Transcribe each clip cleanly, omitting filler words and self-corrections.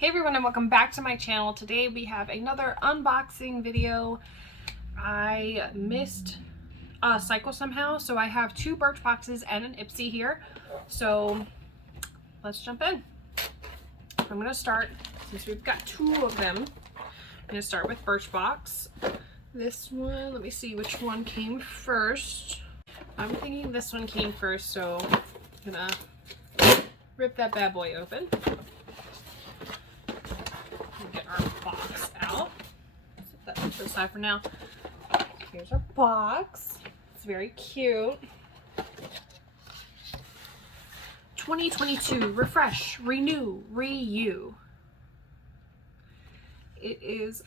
Hey everyone, and welcome back to my channel. Today we have another unboxing video. I missed a cycle somehow, so I have two Birchboxes and an Ipsy here. So let's jump in. I'm going to start, since we've got two of them, I'm going to start with Birchbox. This one, let me see which one came first. I'm thinking this one came first, so I'm going to rip that bad boy open. Get our box out. Set that to the side for now. Here's our box. It's very cute. 2022 Refresh, Renew, Renew. It is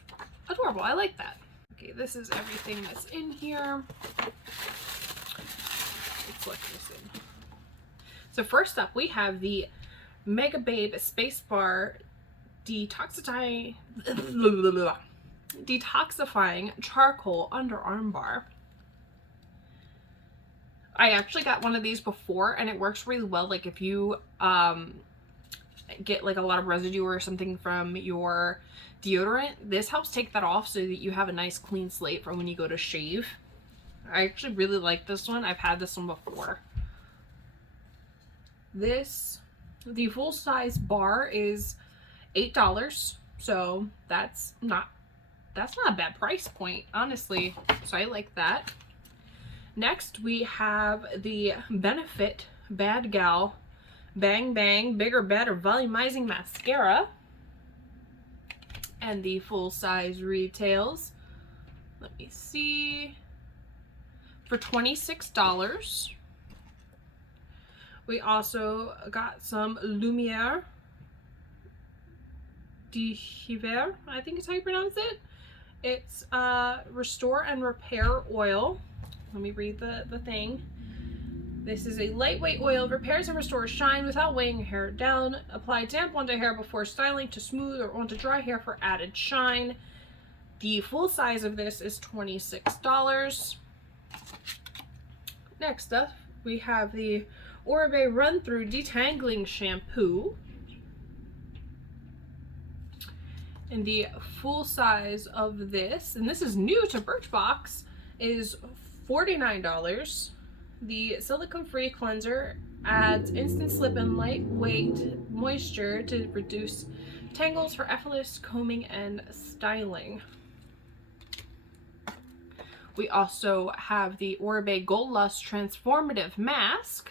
adorable. I like that. Okay, this is everything that's in here. Let's look this in. So first up, we have the Mega Babe Spacebar detoxifying charcoal underarm bar. I actually got one of these before and it works really well. Like if you get like a lot of residue or something from your deodorant, this helps take that off so that you have a nice clean slate for when you go to shave. I actually really like this one. I've had this one before. The full size bar is $8, so that's not a bad price point, honestly. So I like that. Next we have the Benefit Bad Gal Bang Bang Bigger Better Volumizing Mascara, and the full size retails, let me see, for $26. We also got some Lumiere d'Hiver, I think is how you pronounce it. It's Restore and Repair Oil. Let me read the thing. This is a lightweight oil, repairs and restores shine without weighing hair down. Apply damp onto hair before styling to smooth or onto dry hair for added shine. The full size of this is $26. Next up, we have the Oribe Run Through Detangling Shampoo. And the full size of this, and this is new to Birchbox, is $49. The silicone-free cleanser adds instant slip and lightweight moisture to reduce tangles for effortless combing and styling. We also have the Oribe Gold Lust Transformative Mask.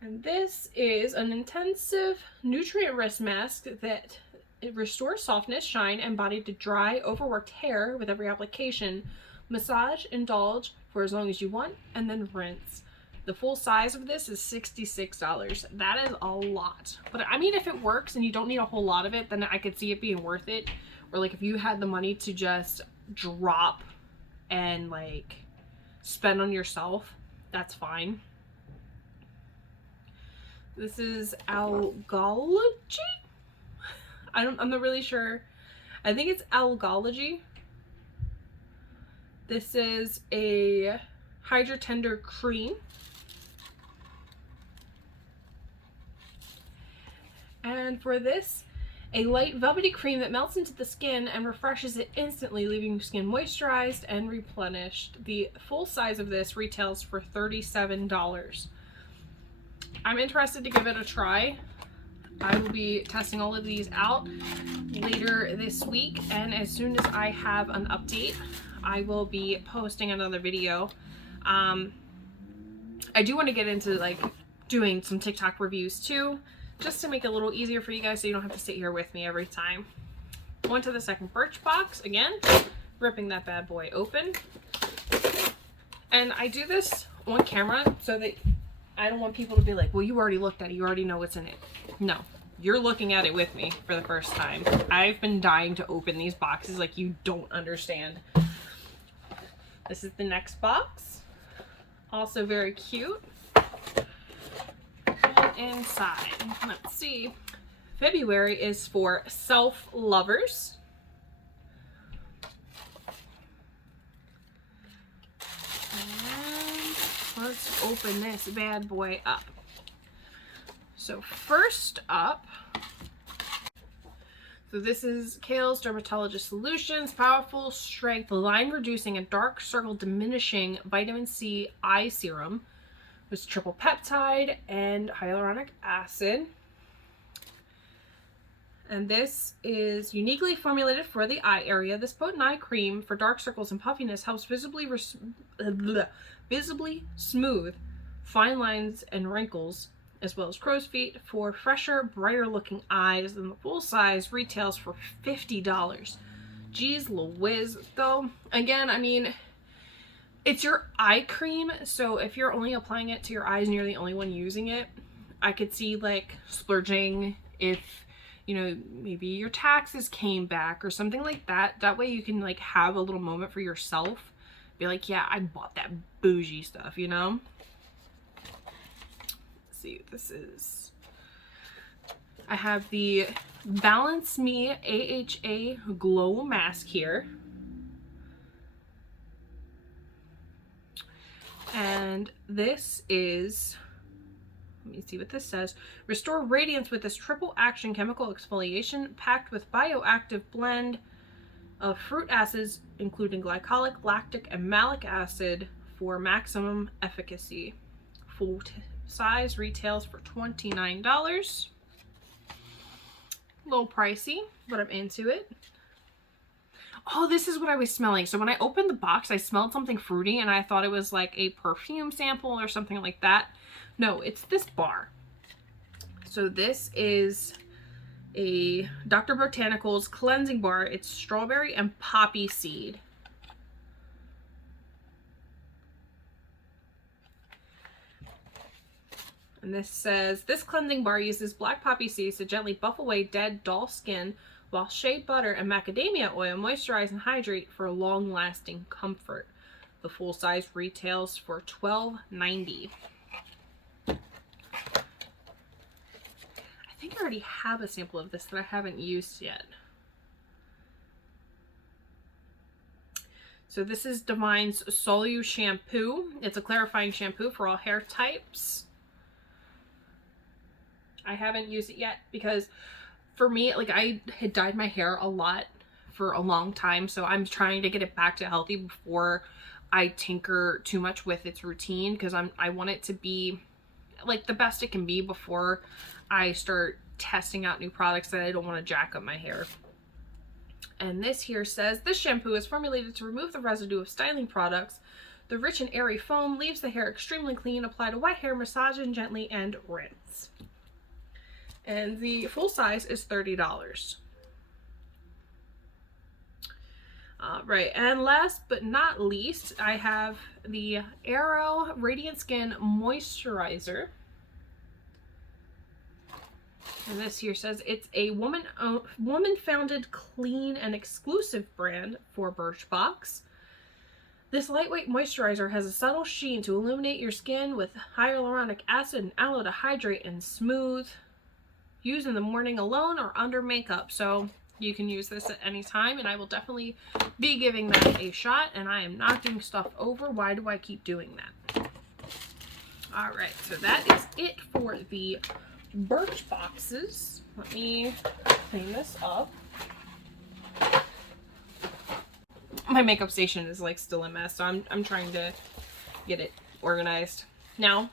And this is an intensive nutrient-rich mask that it restores softness, shine, and body to dry, overworked hair with every application. Massage, indulge for as long as you want, and then rinse. The full size of this is $66. That is a lot. But I mean, if it works and you don't need a whole lot of it, then I could see it being worth it. Or like if you had the money to just drop and like spend on yourself, that's fine. This is Algology? I'm not really sure. I think it's Algology. This is a Hydra Tender Cream. And for this, a light velvety cream that melts into the skin and refreshes it instantly, leaving your skin moisturized and replenished. The full size of this retails for $37. I'm interested to give it a try. I will be testing all of these out later this week, and as soon as I have an update, I will be posting another video. I do want to get into like doing some TikTok reviews too, just to make it a little easier for you guys so you don't have to sit here with me every time. On to the second Birchbox again, ripping that bad boy open. And I do this on camera so that I don't want people to be like, well, you already looked at it, you already know what's in it. No, you're looking at it with me for the first time. I've been dying to open these boxes like you don't understand. This is the next box. Also very cute. And inside, let's see. February is for self-lovers. Let's open this bad boy up. So first up, so this is Kale's Dermatologist Solutions Powerful Strength Line Reducing and Dark Circle Diminishing Vitamin C Eye Serum with triple peptide and hyaluronic acid. And this is uniquely formulated for the eye area. This potent eye cream for dark circles and puffiness helps visibly smooth fine lines and wrinkles, as well as crow's feet, for fresher, brighter looking eyes. And the full size retails for $50. Geez Louise. Though, again, I mean, it's your eye cream, so if you're only applying it to your eyes and you're the only one using it, I could see like splurging if, you know, maybe your taxes came back or something like that. That way you can like have a little moment for yourself. Be like, yeah, I bought that bougie stuff, you know? See what this is. I have the Balance Me AHA Glow Mask here. And this is, let me see what this says. Restore radiance with this triple action chemical exfoliation packed with bioactive blend of fruit acids, including glycolic, lactic, and malic acid for maximum efficacy. Full size retails for $29. A little pricey, but I'm into it. Oh, this is what I was smelling. So when I opened the box, I smelled something fruity and I thought it was like a perfume sample or something like that. No, it's this bar. So this is a Dr. Botanicals cleansing bar. It's strawberry and poppy seed. And this says, this cleansing bar uses black poppy seeds to gently buff away dead, dull skin, while shea butter and macadamia oil moisturize and hydrate for long-lasting comfort. The full size retails for $12.90. I think I already have a sample of this that I haven't used yet. So this is Divine's Solu Shampoo. It's a clarifying shampoo for all hair types. I haven't used it yet because for me, like, I had dyed my hair a lot for a long time, so I'm trying to get it back to healthy before I tinker too much with its routine, because I want it to be like the best it can be before I start testing out new products that I don't want to jack up my hair. And this here says, this shampoo is formulated to remove the residue of styling products. The rich and airy foam leaves the hair extremely clean. Apply to wet hair, massage in gently, and rinse. And the full size is $30. Right, and last but not least, I have the Aero Radiant Skin Moisturizer. And this here says it's a woman-founded, clean, and exclusive brand for Birchbox. This lightweight moisturizer has a subtle sheen to illuminate your skin with hyaluronic acid and aloe to hydrate and smooth. Use in the morning alone or under makeup. So you can use this at any time, and I will definitely be giving that a shot. And I am knocking stuff over. Why do I keep doing that? All right, so that is it for the Birchboxes. Let me clean this up. My makeup station is like still a mess, so I'm trying to get it organized. Now,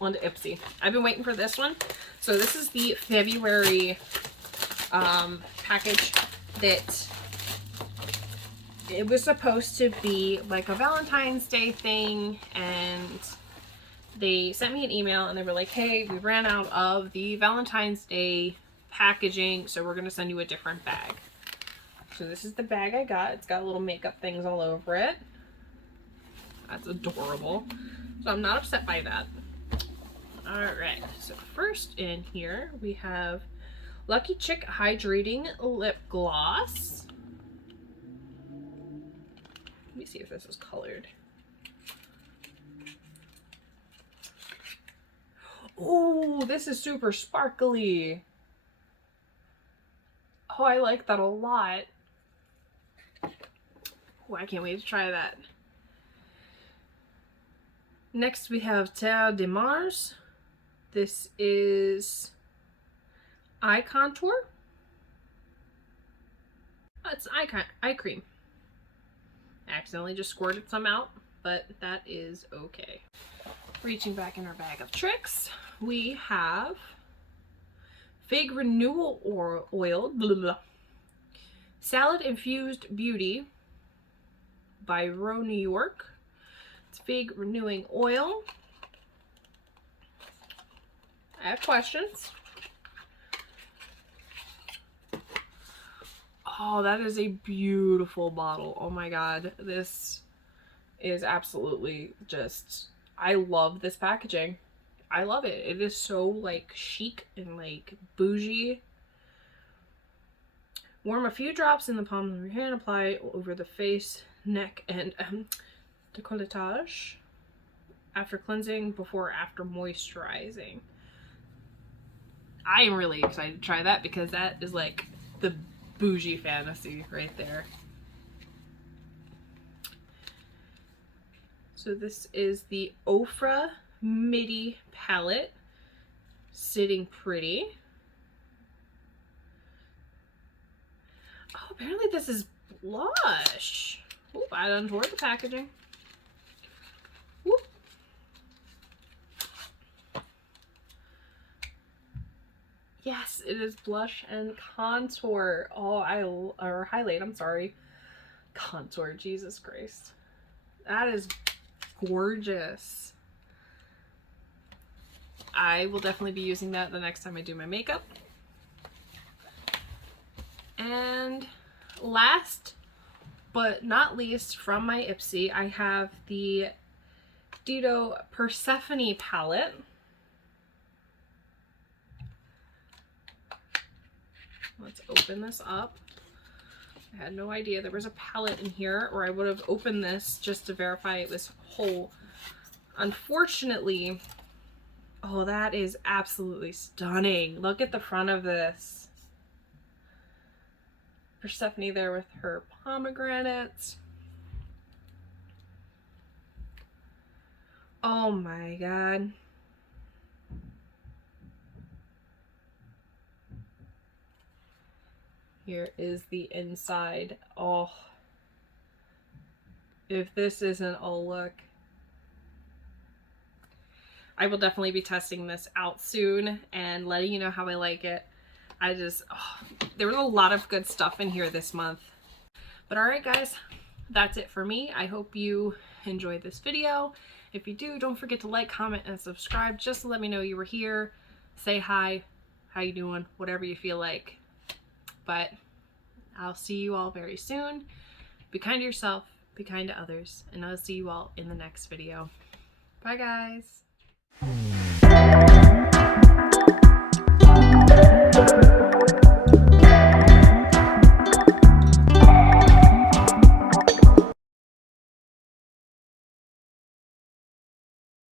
on to Ipsy. I've been waiting for this one. So this is the February package that it was supposed to be like a Valentine's Day thing, and they sent me an email and they were like, hey, we ran out of the Valentine's Day packaging, so we're going to send you a different bag. So this is the bag I got. It's got little makeup things all over it. That's adorable. So I'm not upset by that. Alright, so first in here we have Lucky Chick Hydrating Lip Gloss. Let me see if this is colored. Oh, this is super sparkly. Oh, I like that a lot. Oh, I can't wait to try that. Next we have Terre de Mars. This is eye contour. It's eye cream. I accidentally just squirted some out, but that is okay. Reaching back in our bag of tricks, we have Fig Renewal Oil, blah, blah. Salad Infused Beauty by Row New York. It's Fig Renewing Oil. I have questions. Oh, that is a beautiful bottle. Oh my god. This is absolutely just... I love this packaging. I love it. It is so like chic and like bougie. Warm a few drops in the palm of your hand. Apply over the face, neck, and décolletage. After cleansing, before, after moisturizing. I am really excited to try that because that is like the bougie fantasy right there. So this is the Ofra Midi palette, Sitting Pretty. Oh, apparently this is blush. Oop, I untoward the packaging. Whoop. Yes, it is blush and contour. Oh, or highlight, I'm sorry. Contour, Jesus Christ. That is gorgeous. I will definitely be using that the next time I do my makeup. And last but not least from my Ipsy, I have the Dido Persephone palette. Let's open this up. I had no idea there was a palette in here, or I would have opened this just to verify it was whole. Unfortunately, oh, that is absolutely stunning. Look at the front of this. Persephone there with her pomegranates. Oh my god. Here is the inside. Oh, if this isn't a look. I will definitely be testing this out soon and letting you know how I like it. There was a lot of good stuff in here this month. But alright guys, that's it for me. I hope you enjoyed this video. If you do, don't forget to like, comment, and subscribe just to let me know you were here. Say hi, how you doing, whatever you feel like. But I'll see you all very soon. Be kind to yourself, be kind to others, and I'll see you all in the next video. Bye guys.